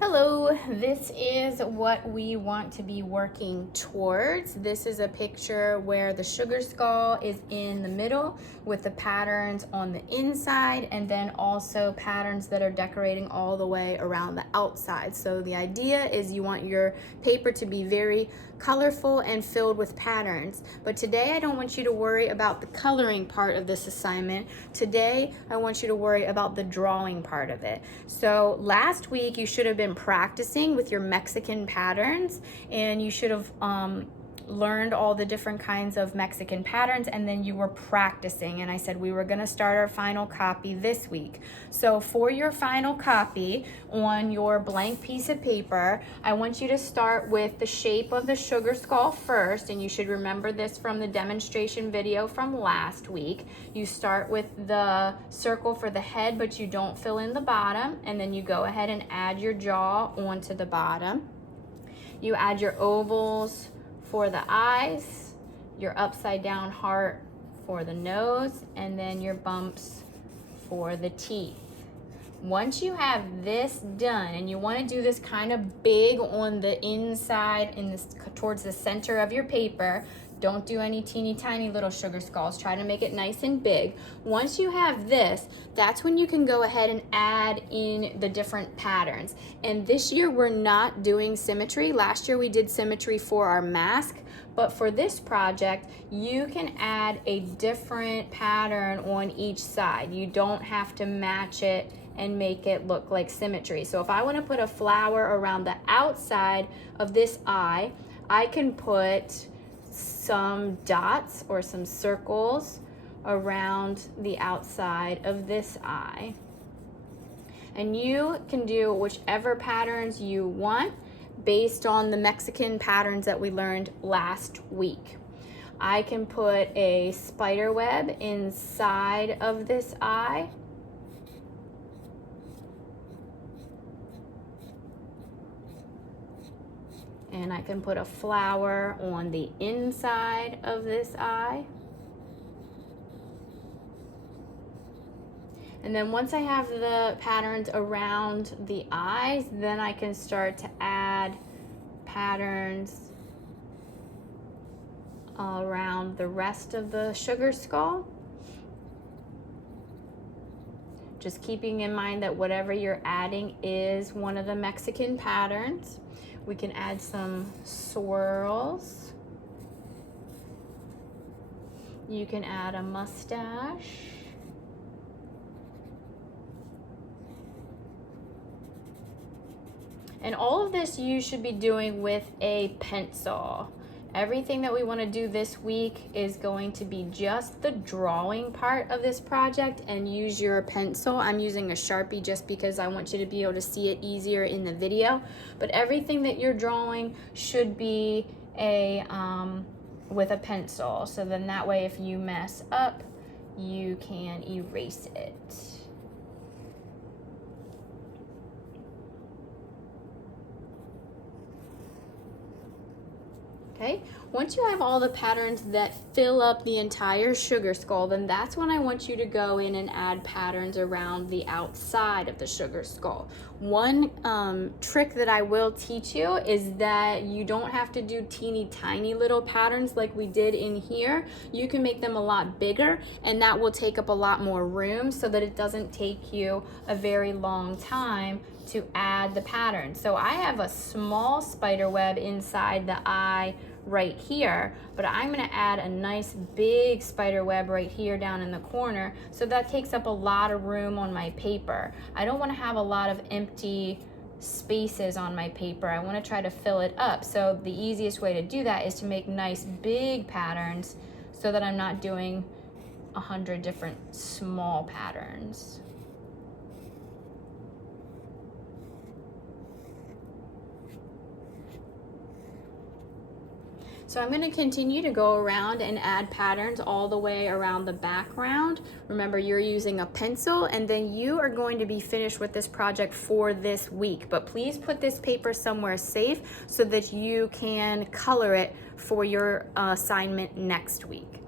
Hello, this is what we want to be working towards. This is a picture where the sugar skull is in the middle with the patterns on the inside, and then also patterns that are decorating all the way around the outside. So the idea is you want your paper to be very colorful and filled with patterns. But today I don't want you to worry about the coloring part of this assignment. Today I want you to worry about the drawing part of it. So last week you should have been practicing with your Mexican patterns, and you should have learned all the different kinds of Mexican patterns, and then you were practicing, and I said we were going to start our final copy this week. So for your final copy on your blank piece of paper, I want you to start with the shape of the sugar skull first, and you should remember this from the demonstration video from last week. You start with the circle for the head, but you don't fill in the bottom, and then you go ahead and add your jaw onto the bottom. You add your ovals for the eyes, your upside down heart for the nose, and then your bumps for the teeth. Once you have this done, and you want to do this kind of big on the inside in this towards the center of your paper, don't do any teeny tiny little sugar skulls. Try to make it nice and big. Once you have this, that's when you can go ahead and add in the different patterns. And this year we're not doing symmetry. Last year we did symmetry for our mask, but for this project, you can add a different pattern on each side. You don't have to match it and make it look like symmetry. So if I want to put a flower around the outside of this eye, I can put some dots or some circles around the outside of this eye. And you can do whichever patterns you want based on the Mexican patterns that we learned last week. I can put a spider web inside of this eye. And I can put a flower on the inside of this eye. And then once I have the patterns around the eyes, then I can start to add patterns around the rest of the sugar skull. Just keeping in mind that whatever you're adding is one of the Mexican patterns. We can add some swirls. You can add a mustache. And all of this you should be doing with a pencil. Everything that we want to do this week is going to be just the drawing part of this project, and use your pencil. I'm using a Sharpie just because I want you to be able to see it easier in the video. But everything that you're drawing should be with a pencil. So then that way if you mess up, you can erase it. Okay, once you have all the patterns that fill up the entire sugar skull, then that's when I want you to go in and add patterns around the outside of the sugar skull. One trick that I will teach you is that you don't have to do teeny tiny little patterns like we did in here. You can make them a lot bigger, and that will take up a lot more room so that it doesn't take you a very long time to add the pattern. So I have a small spider web inside the eye right here, but I'm going to add a nice big spider web right here down in the corner, so that takes up a lot of room on my paper. I don't want to have a lot of empty spaces on my paper. I want to try to fill it up. So the easiest way to do that is to make nice big patterns so that I'm not doing 100 different small patterns. So I'm going to continue to go around and add patterns all the way around the background. Remember, you're using a pencil, and then you are going to be finished with this project for this week. But please put this paper somewhere safe so that you can color it for your assignment next week.